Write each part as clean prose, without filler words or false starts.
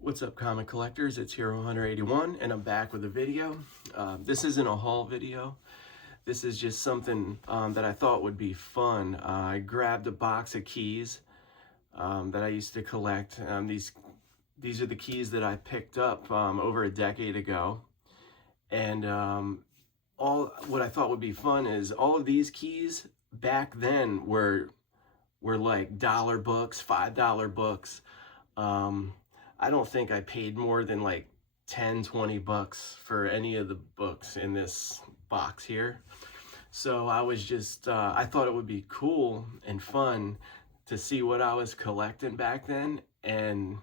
What's up, comic collectors? It's Hero181 and I'm back with a video. This isn't a haul video. This is just something that I thought would be fun. I grabbed a box of keys that I used to collect. These are the keys that I picked up over a decade ago. And what I thought would be fun is all of these keys back then were like dollar books, $5 books. I don't think I paid more than like 10-20 bucks for any of the books in this box here. So I was just I thought it would be cool and fun to see what I was collecting back then, and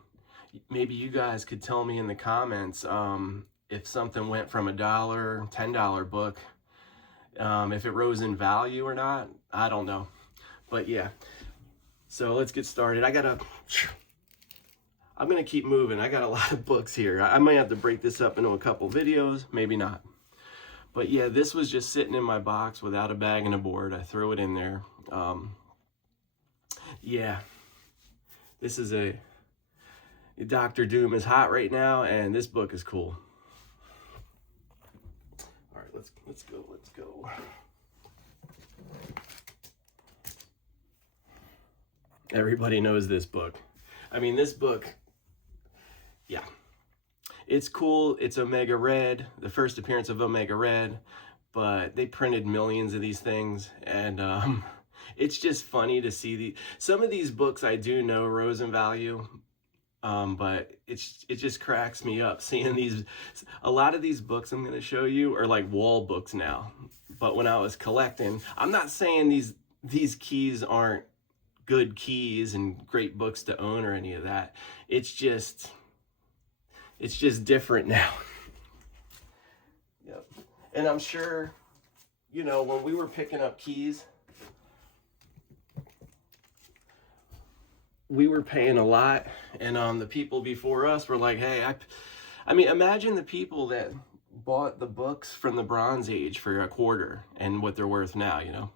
maybe you guys could tell me in the comments if something went from $1, $10 book, if it rose in value or not. I don't know, but yeah. So let's get started. I'm gonna keep moving. I got a lot of books here. I might have to break this up into a couple videos, maybe not. But yeah, this was just sitting in my box without a bag and a board. I threw it in there. Yeah, this is Dr. Doom is hot right now, and this book is cool. All right, let's go. Everybody knows this book. I mean, this book, yeah, it's cool. It's Omega Red, the first appearance of Omega Red, but they printed millions of these things, and it's just funny to see some of these books I do know rose in value, but it just cracks me up seeing these. A lot of these books I'm going to show you are like wall books now, but when I was collecting, I'm not saying these keys aren't good keys and great books to own or any of that. It's just different now. Yep. And I'm sure, you know, when we were picking up keys, we were paying a lot, and the people before us were like, hey, I mean, imagine the people that bought the books from the Bronze Age for a quarter and what they're worth now, you know.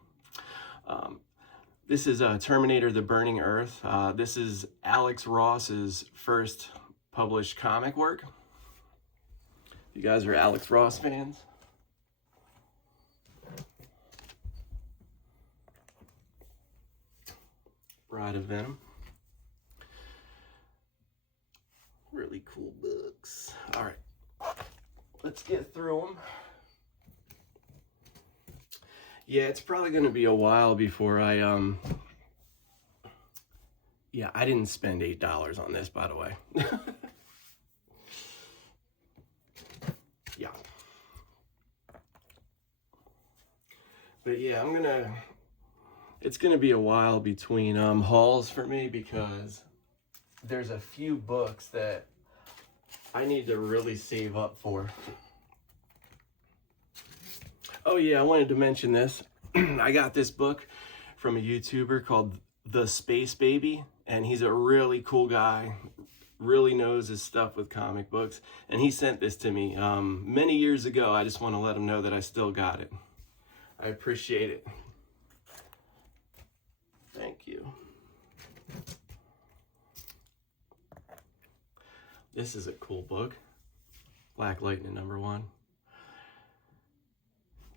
This is Terminator: The Burning Earth. This is Alex Ross's first published comic work. You guys are Alex Ross fans? Bride of Venom. Really cool books. All right, let's get through them. Yeah, it's probably going to be a while before I, yeah, I didn't spend $8 on this, by the way. Yeah. But yeah, it's going to be a while between hauls for me, because there's a few books that I need to really save up for. Oh yeah, I wanted to mention this. I got this book from a YouTuber called The Space Baby, and he's a really cool guy, really knows his stuff with comic books, and he sent this to me many years ago. I just want to let him know that I still got it. I appreciate it. Thank you. This is a cool book. Black Lightning #1.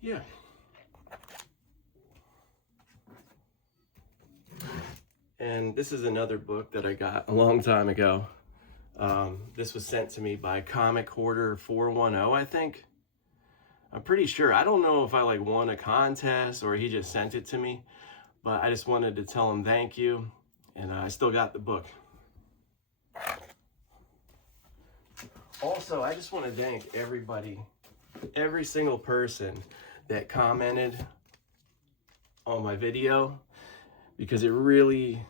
Yeah. And this is another book that I got a long time ago. This was sent to me by Comic Hoarder 410, I think. I'm pretty sure. I don't know if I like won a contest or he just sent it to me, but I just wanted to tell him thank you, and I still got the book. Also, I just want to thank everybody, every single person that commented on my video, because it really,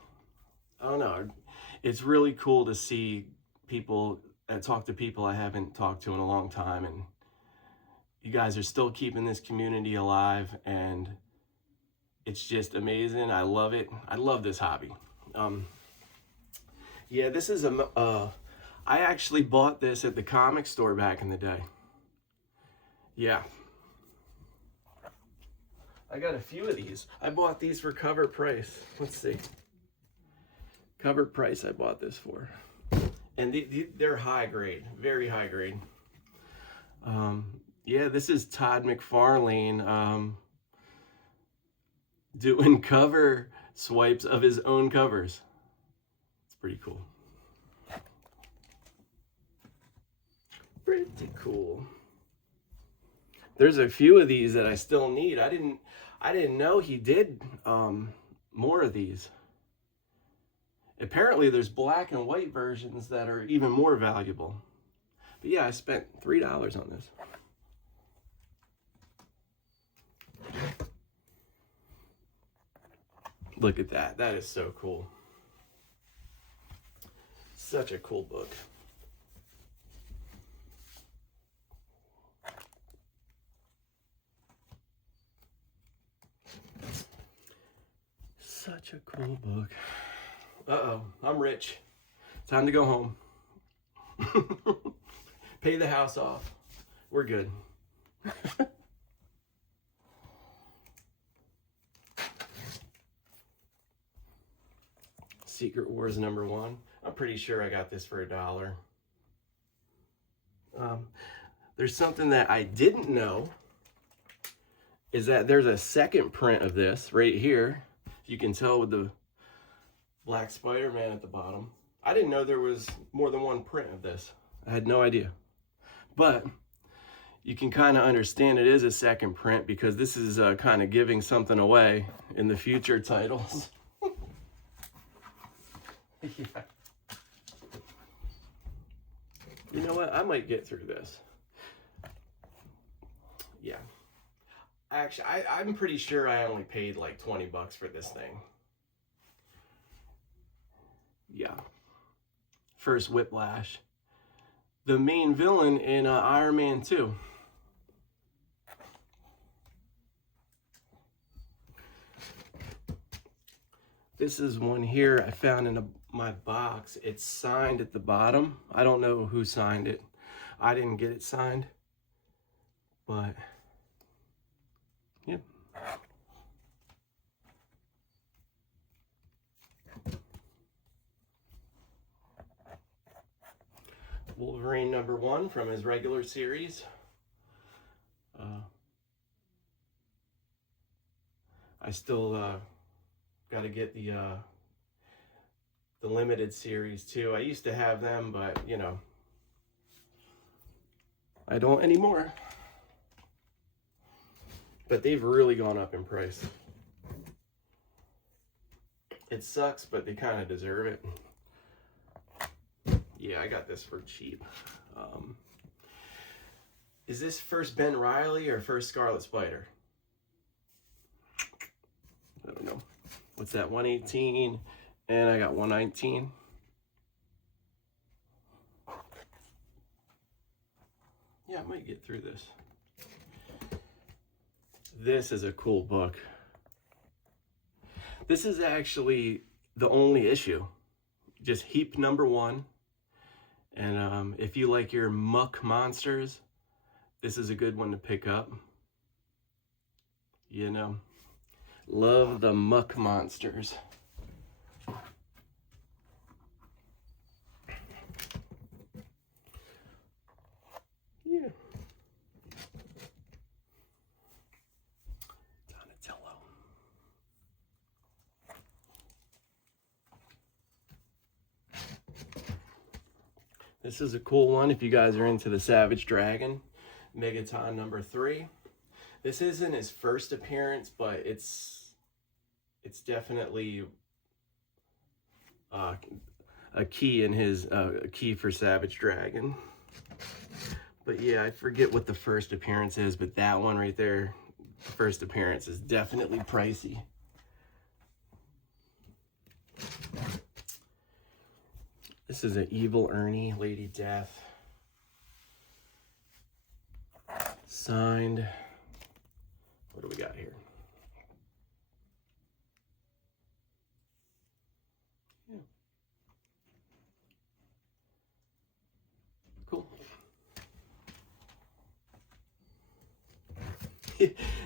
I don't know, it's really cool to see people, talk to people I haven't talked to in a long time, and you guys are still keeping this community alive, and it's just amazing. I love it. I love this hobby. Yeah, this is I actually bought this at the comic store back in the day. Yeah. I got a few of these. I bought these for cover price. Let's see. Cover price I bought this for. And they're high grade, very high grade. Yeah, this is Todd McFarlane doing cover swipes of his own covers. It's pretty cool. Pretty cool. There's a few of these that I still need. I didn't know he did more of these. Apparently there's black and white versions that are even more valuable. But yeah, I spent $3 on this. Look at that. That is so cool. Such a cool book. Such a cool book. Uh-oh, I'm rich. Time to go home. Pay the house off. We're good. Secret Wars #1. I'm pretty sure I got this for $1. There's something that I didn't know is that there's a second print of this right here. You can tell with the black Spider-Man at the bottom. I didn't know there was more than one print of this. I had no idea. But you can kind of understand it is a second print because this is kind of giving something away in the future titles. Yeah. You know what? I might get through this. Yeah. Actually, I'm pretty sure I only paid like 20 bucks for this thing. Yeah. First Whiplash. The main villain in Iron Man 2. This is one here I found in my box. It's signed at the bottom. I don't know who signed it. I didn't get it signed. But, yeah. Wolverine #1 from his regular series. I still got to get the limited series too. I used to have them, but you know, I don't anymore. But they've really gone up in price. It sucks, but they kind of deserve it. Yeah, I got this for cheap. Is this first Ben Reilly or first Scarlet Spider? I don't know. What's that? 118, and I got 119. Yeah, I might get through this. This is a cool book. This is actually the only issue. Just Heap #1. And if you like your muck monsters, this is a good one to pick up. You know, love the muck monsters. Yeah. Donatello. This is a cool one if you guys are into the Savage Dragon, Megaton #3. This isn't his first appearance, but it's definitely a key in his key for Savage Dragon. But yeah, I forget what the first appearance is, but that one right there, first appearance, is definitely pricey. This is an Evil Ernie, Lady Death. Signed. What do we got here? Yeah. Cool.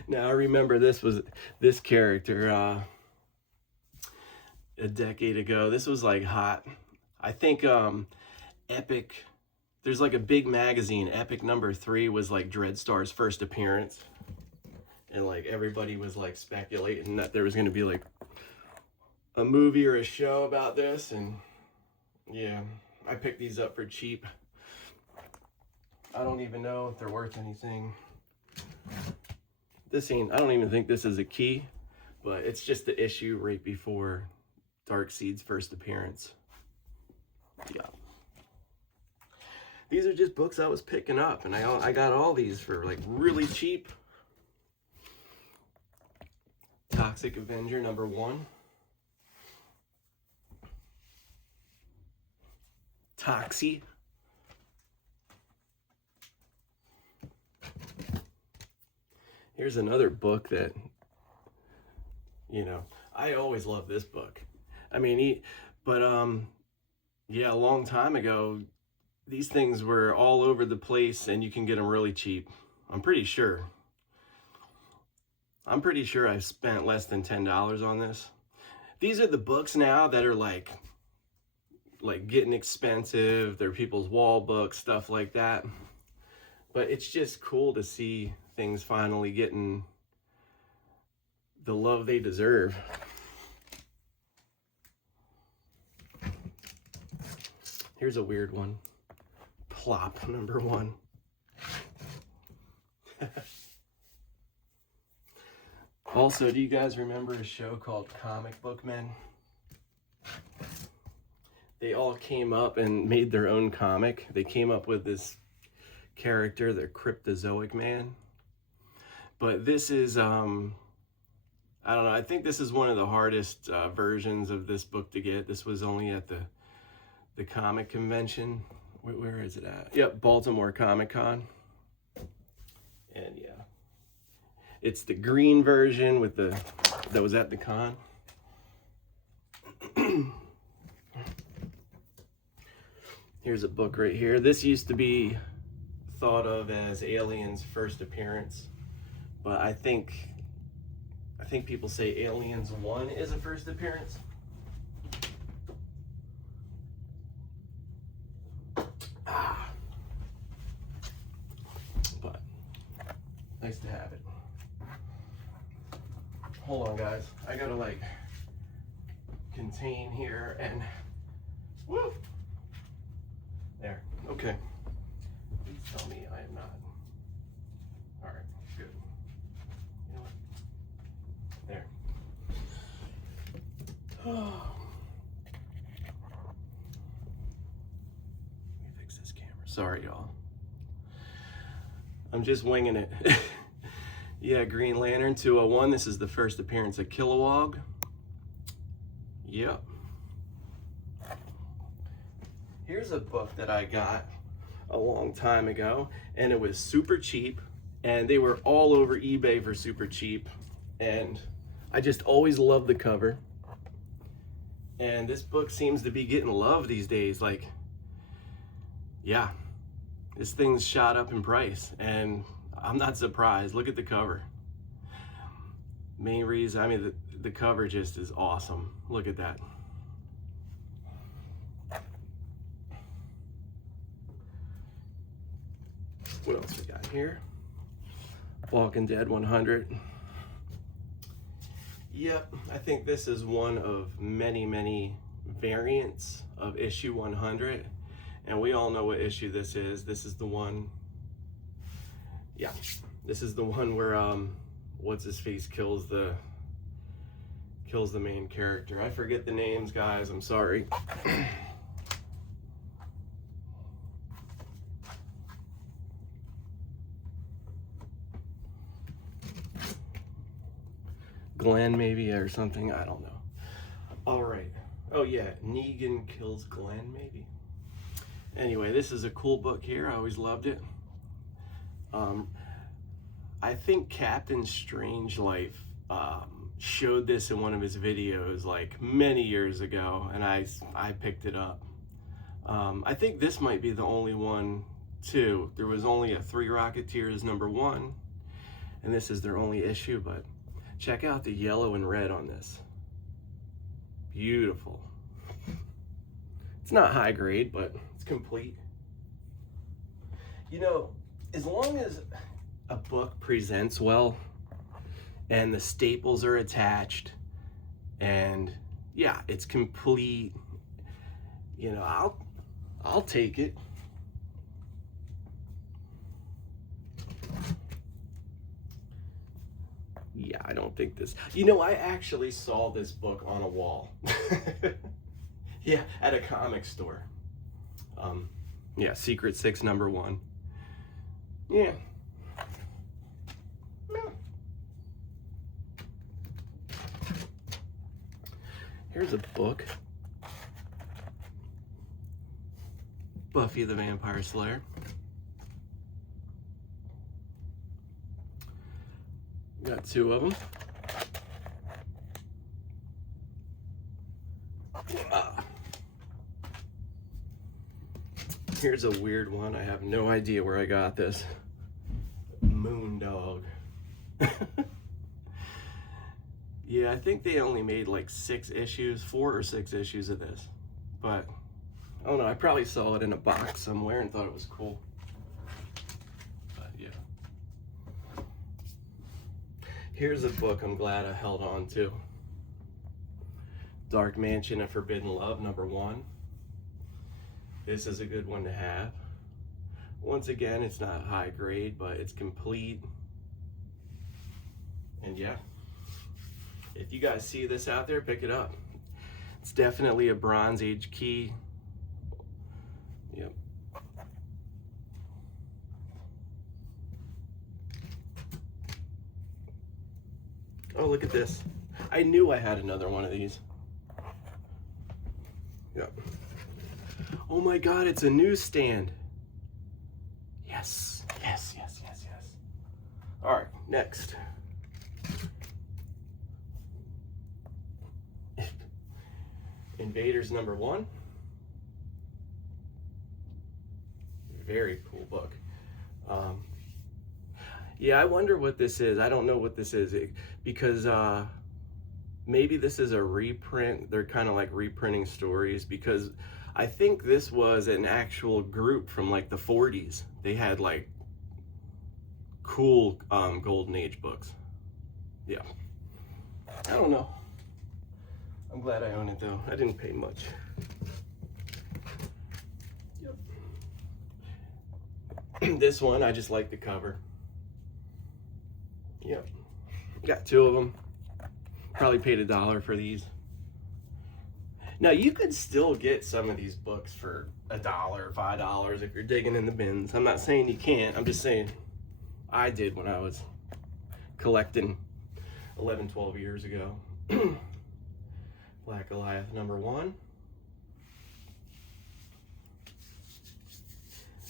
Now I remember this character a decade ago. This was like hot. I think Epic. There's like a big magazine. Epic #3 was like Dreadstar's first appearance. And like everybody was like speculating that there was going to be like a movie or a show about this. And yeah, I picked these up for cheap. I don't even know if they're worth anything. I don't even think this is a key, but it's just the issue right before Darkseid's first appearance. Yeah. These are just books I was picking up, and I got all these for like really cheap. Toxic Avenger #1. Toxie. Here's another book that, you know, I always love this book. I mean, yeah, a long time ago, these things were all over the place and you can get them really cheap. I'm pretty sure I spent less than $10 on this. These are the books now that are like getting expensive. They're people's wall books, stuff like that. But it's just cool to see things finally getting the love they deserve. Here's a weird one. Plop #1. Also, do you guys remember a show called Comic Book Men? They all came up and made their own comic. They came up with this character, the Cryptozoic Man. But this is, I don't know, I think this is one of the hardest versions of this book to get. This was only at the comic convention. Where is it at? Yep, Baltimore Comic Con. And yeah, it's the green version with that was at the con. Here's a book right here. This used to be thought of as Alien's first appearance, but I think people say Aliens 1 is a first appearance. But nice to have it. Hold on, guys. I gotta like contain here and woo. There. Okay. Please tell me I am not. All right. Good. You know what? There. Oh. Let me fix this camera. Sorry, y'all. I'm just winging it. Yeah, Green Lantern 201. This is the first appearance of Kilowog. Yep. Here's a book that I got a long time ago, and it was super cheap, and they were all over eBay for super cheap, and I just always loved the cover. And this book seems to be getting love these days. Like, yeah, this thing's shot up in price, and I'm not surprised. Look at the cover. Main reason, I mean, the cover just is awesome. Look at that. What else we got here? Walking Dead 100. Yep, I think this is one of many, many variants of issue 100. And we all know what issue this is. This is the one, yeah, this is the one where, what's-his-face kills the main character. I forget the names, guys, I'm sorry. Glenn maybe or something, I don't know. All right. Oh yeah, Negan kills Glenn maybe. Anyway, this is a cool book here. I always loved it. I think Captain Strangelove showed this in one of his videos like many years ago, and I picked it up. I think this might be the only one too. There was only a 3 Rocketeers #1, and this is their only issue, but check out the yellow and red on this. Beautiful. It's not high grade, but it's complete. You know, as long as a book presents well and the staples are attached and yeah, it's complete, you know, I'll take it. Yeah, I don't think this, you know, I actually saw this book on a wall. Yeah, at a comic store. Yeah, Secret 6 #1. Yeah. Here's a book. Buffy the Vampire Slayer. Got 2 of them. Here's a weird one. I have no idea where I got this. Moondog. Yeah, I think they only made like 6 issues, 4 or 6 issues of this. But, I don't know, I probably saw it in a box somewhere and thought it was cool. But yeah. Here's a book I'm glad I held on to. Dark Mansion of Forbidden Love, #1. This is a good one to have. Once again, it's not high grade, but it's complete. And yeah, if you guys see this out there, pick it up. It's definitely a Bronze Age key. Yep. Oh, look at this. I knew I had another one of these. Yep. Oh my God, it's a newsstand. Yes, yes, yes, yes, yes. All right, next. Invaders #1. Very cool book. Yeah, I wonder what this is. I don't know what this is because maybe this is a reprint. They're kind of like reprinting stories because I think this was an actual group from like the 40s. They had like cool Golden Age books. Yeah. I don't know. I'm glad I own it though. I didn't pay much. Yep. This one, I just like the cover. Yep. Got 2 of them. Probably paid $1 for these. Now you could still get some of these books for $1, $5 if you're digging in the bins. I'm not saying you can't. I'm just saying I did when I was collecting 11, 12 years ago. Black Goliath #1.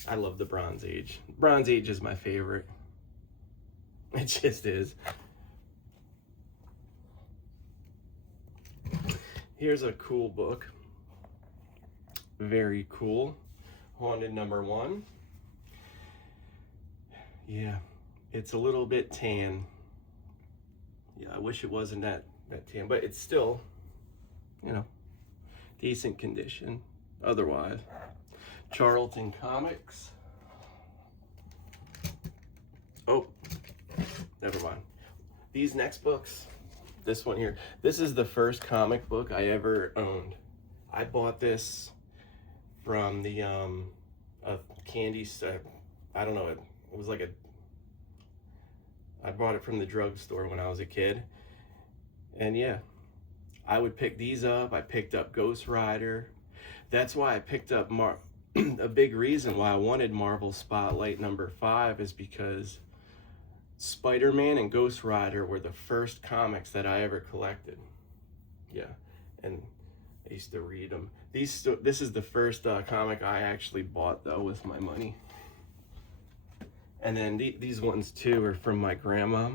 I love the Bronze Age. Bronze Age is my favorite. It just is. Here's a cool book. Very cool. Haunted #1. Yeah, it's a little bit tan. Yeah, I wish it wasn't that tan, but it's still, you know, decent condition otherwise. Charlton Comics. Oh, never mind. These next books, this one here, this is the first comic book I ever owned. I bought this from the a candy store. I don't know, it was like I bought it from the drugstore when I was a kid. And yeah, I would pick these up. I picked up Ghost Rider. That's why I picked up a big reason why I wanted Marvel Spotlight #5 is because Spider-Man and Ghost Rider were the first comics that I ever collected. Yeah, and I used to read them. This is the first comic I actually bought though with my money. And then these ones too are from my grandma.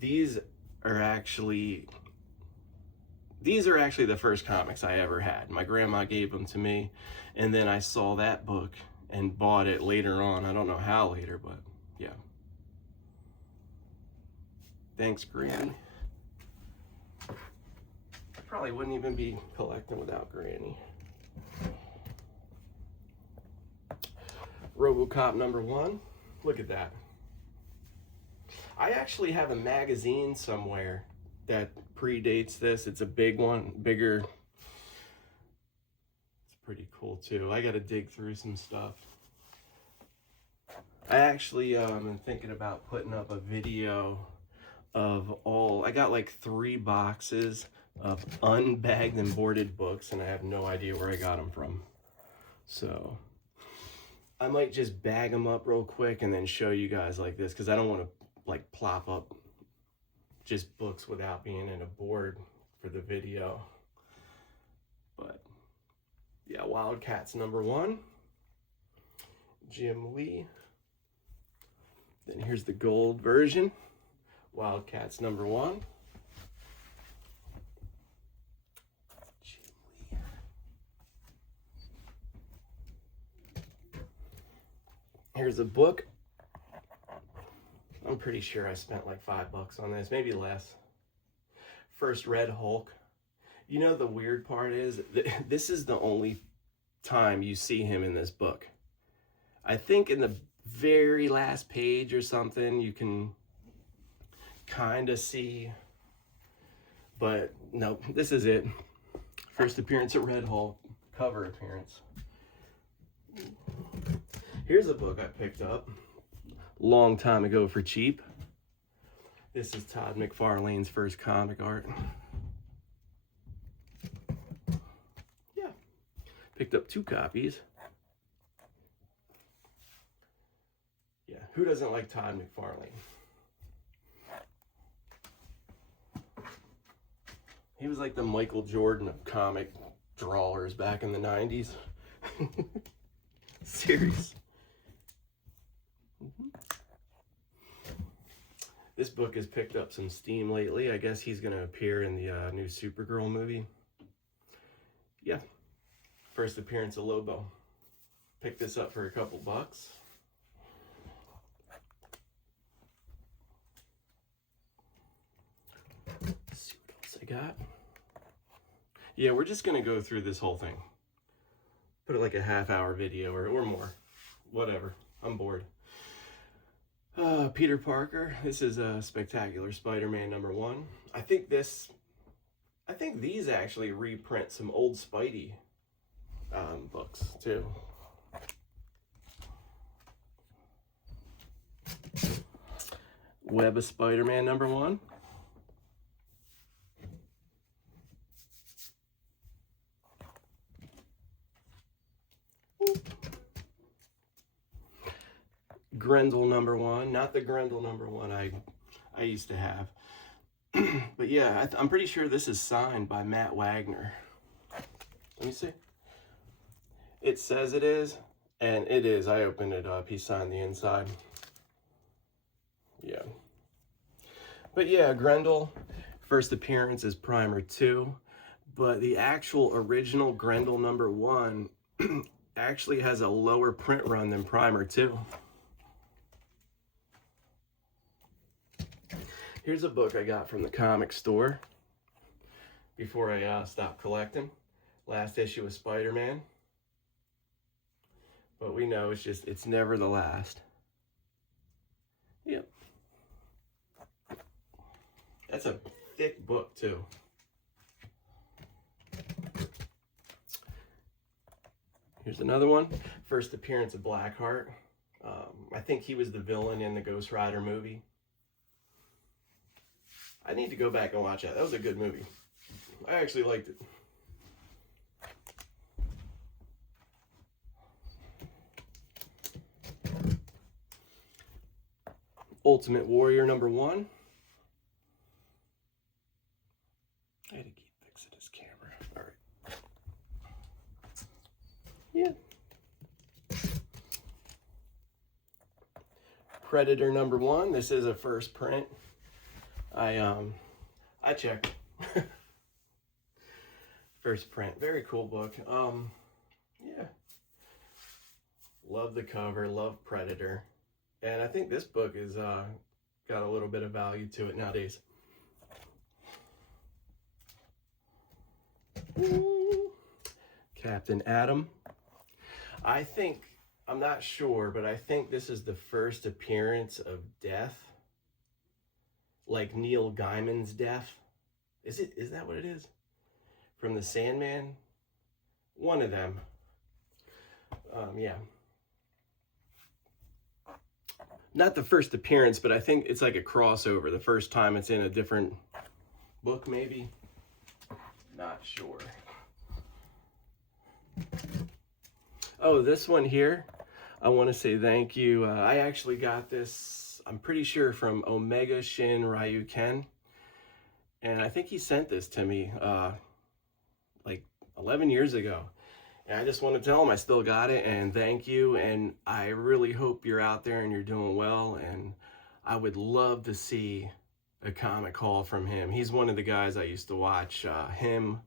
These are actually the first comics I ever had. My grandma gave them to me, and then I saw that book and bought it later on. I don't know how later, but yeah. Thanks, Granny. I probably wouldn't even be collecting without Granny. Robocop #1. Look at that. I actually have a magazine somewhere that predates this. It's a big one, bigger. It's pretty cool too. I gotta dig through some stuff. I actually am thinking about putting up a video of I got like 3 boxes of unbagged and boarded books, and I have no idea where I got them from. So I might just bag them up real quick and then show you guys like this, because I don't want to like plop up just books without being in a board for the video. But yeah, Wildcats #1, Jim Lee. Then here's the gold version, Wildcats #1. Here's a book. I'm pretty sure I spent like $5 on this, maybe less. First Red Hulk. You know, the weird part is that this is the only time you see him in this book. I think in the very last page or something you can kind of see, but no, this is it. First appearance of Red Hulk, cover appearance. Here's a book I picked up long time ago for cheap. This is Todd McFarlane's first comic art. Yeah, picked up 2 copies. Yeah, who doesn't like Todd McFarlane? He was like the Michael Jordan of comic drawers back in the 90s. Serious. This book has picked up some steam lately. I guess he's going to appear in the new Supergirl movie. Yeah. First appearance of Lobo. Picked this up for a couple bucks. Let's see what else I got. Yeah, we're just going to go through this whole thing. Put it like a half-hour video or more. Whatever. I'm bored. Peter Parker. This is a Spectacular Spider-Man #1. I think these actually reprint some old Spidey books too. Web of Spider-Man #1. Grendel #1, not the Grendel #1 I used to have. But yeah, I'm pretty sure this is signed by Matt Wagner. Let me see. It says it is, and it is. I opened it up. He signed the inside. Yeah. But yeah, Grendel, first appearance is Primer 2, but the actual original Grendel #1 actually has a lower print run than Primer 2. Here's a book I got from the comic store before I stopped collecting. Last issue of Spider-Man. But we know it's never the last. Yep. That's a thick book too. Here's another one. First appearance of Blackheart. I think he was the villain in the Ghost Rider movie. I need to go back and watch that. That was a good movie. I actually liked it. Ultimate Warrior #1. I had to keep fixing this camera. All right. Yeah. Predator #1. This is a first print. I checked. First print. Very cool book. Yeah. Love the cover. Love Predator. And I think this book is got a little bit of value to it nowadays. Captain Atom. I think I'm not sure, but I think this is the first appearance of death. Like Neil Gaiman's death. Is that what it is? From the Sandman? One of them. Yeah. Not the first appearance, but I think it's like a crossover. The first time it's in a different book, maybe. Not sure. Oh, this one here, I want to say thank you. I actually got this, I'm pretty sure, from Omega Shin Ryu Ken. And I think he sent this to me like 11 years ago. And I just want to tell him I still got it and thank you. And I really hope you're out there and you're doing well. And I would love to see a comic haul from him. He's one of the guys I used to watch. Him,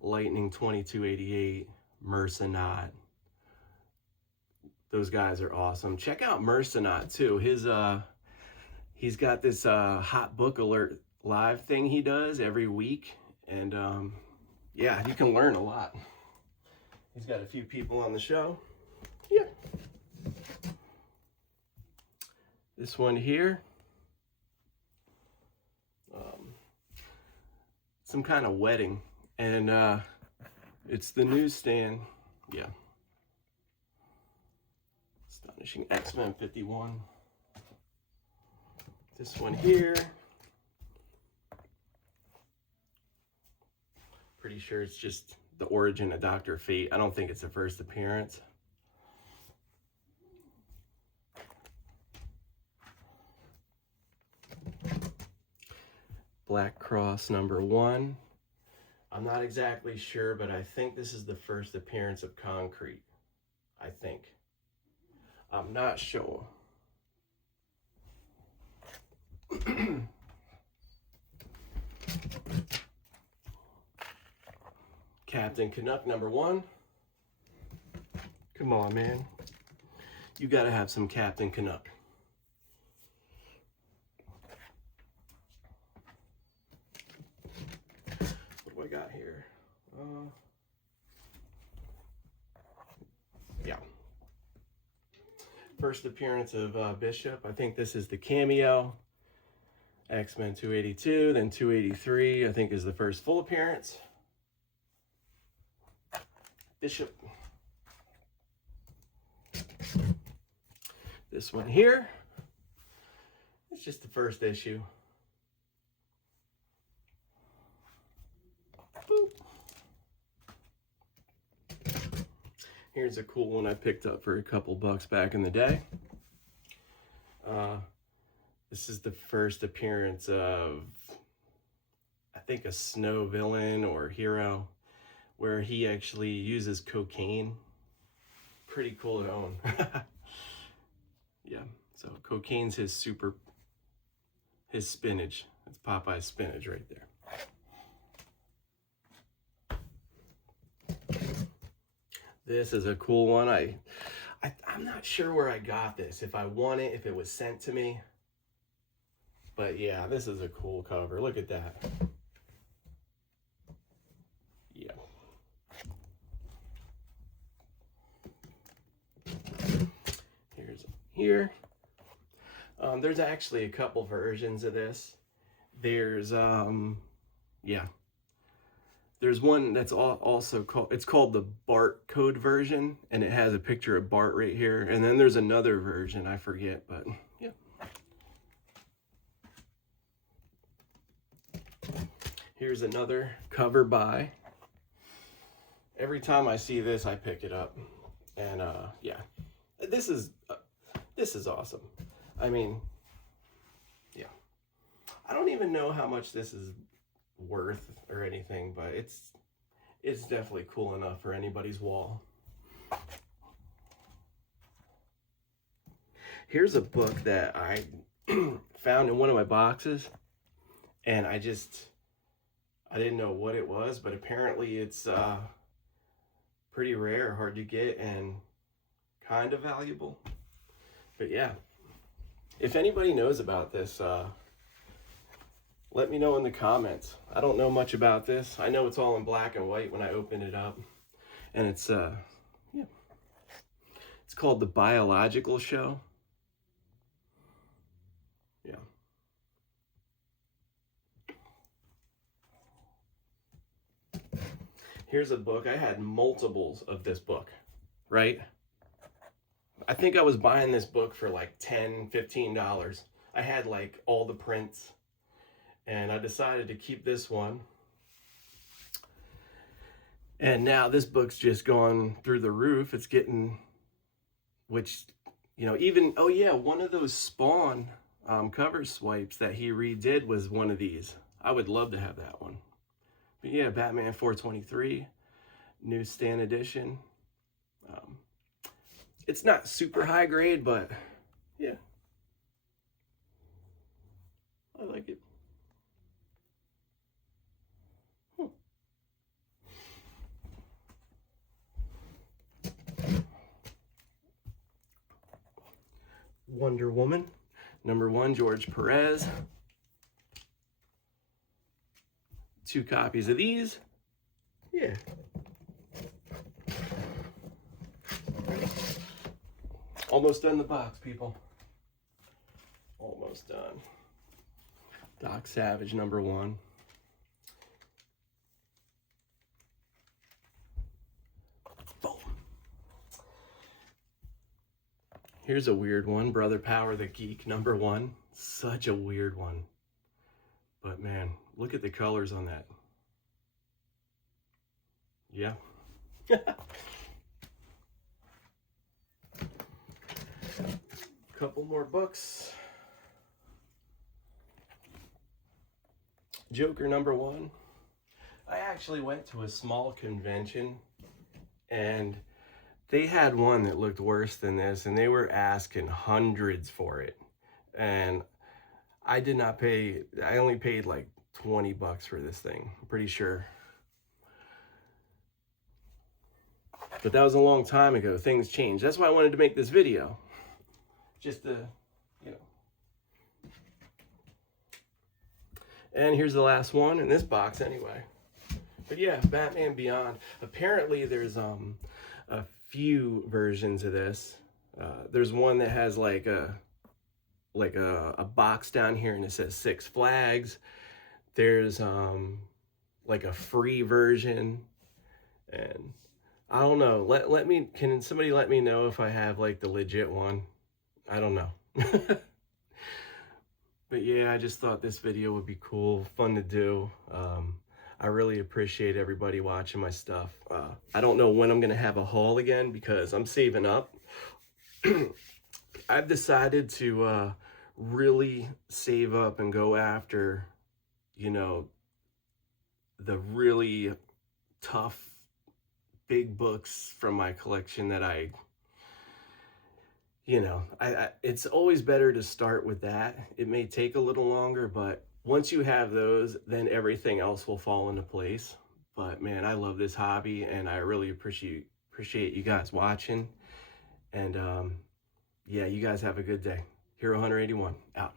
Lightning 2288, Mercenaut. Those guys are awesome. Check out Mercenaut too. He's got this Hot Book Alert live thing he does every week. And yeah, you can learn a lot. He's got a few people on the show. Yeah. This one here. Some kind of wedding. And it's the newsstand. Yeah. Astonishing X-Men 51. This one here. Pretty sure it's just the origin of Dr. Fate. I don't think it's the first appearance. Black Cross #1. I'm not exactly sure, but I think this is the first appearance of Concrete. I think. I'm not sure. Captain Canuck #1. Come on, man. You gotta have some Captain Canuck. What do I got here? Yeah. First appearance of Bishop. I think this is the cameo. X-Men 282, then 283, I think is the first full appearance. Bishop. This one here, it's just the first issue. Boop. Here's a cool one I picked up for a couple bucks back in the day. This is the first appearance of, I think, a Snow villain or hero, where he actually uses cocaine. Pretty cool to own. Yeah, so cocaine's his spinach. It's Popeye's spinach right there. This is a cool one. I'm not sure where I got this, if I won it, if it was sent to me. But yeah, this is a cool cover. Look at that. Yeah. Here. There's actually a couple versions of this. There's yeah. There's one that's also called, it's called the Bart code version, and it has a picture of Bart right here. And then there's another version, I forget, but yeah. Here's another cover by. Every time I see this, I pick it up. And yeah, this is awesome. I mean, yeah. I don't even know how much this is worth or anything, but it's definitely cool enough for anybody's wall. Here's a book that I found in one of my boxes, and I didn't know what it was, but apparently it's pretty rare, hard to get, and kind of valuable. But yeah, if anybody knows about this, let me know in the comments. I don't know much about this. I know it's all in black and white when I open it up. And it's, yeah. It's called The Biological Show. Yeah. Here's a book. I had multiples of this book, right? I think I was buying this book for like $10, $15. I had like all the prints, and I decided to keep this one. And now this book's just gone through the roof. It's getting, which, you know, even, oh yeah, one of those Spawn cover swipes that he redid was one of these. I would love to have that one. But yeah, Batman 423, newsstand edition. It's not super high grade, but yeah, I like it. Wonder Woman, #1, George Perez. 2 copies of these. Yeah. Almost done the box, people. Almost done. Doc Savage, #1. Boom. Here's a weird one. Brother Power the Geek, #1. Such a weird one. But man, look at the colors on that. Yeah. Couple more books. Joker, #1. I actually went to a small convention and they had one that looked worse than this, and they were asking hundreds for it. And I did not pay, I only paid like 20 bucks for this thing, I'm pretty sure. But that was a long time ago. Things changed. That's why I wanted to make this video. Just to, you know. And here's the last one in this box anyway. But yeah, Batman Beyond. Apparently there's a few versions of this. There's one that has like a box down here and it says 6 Flags. There's like a free version, and I don't know. Let me, can somebody let me know if I have like the legit one? I don't know. But yeah, I just thought this video would be cool, fun to do. I really appreciate everybody watching my stuff. I don't know when I'm gonna have a haul again because I'm saving up. I've decided to really save up and go after, you know, the really tough big books from my collection that I it's always better to start with that. It may take a little longer, but once you have those, then everything else will fall into place. But man, I love this hobby, and I really appreciate you guys watching. And yeah, you guys have a good day. Hero Hunter 81 out.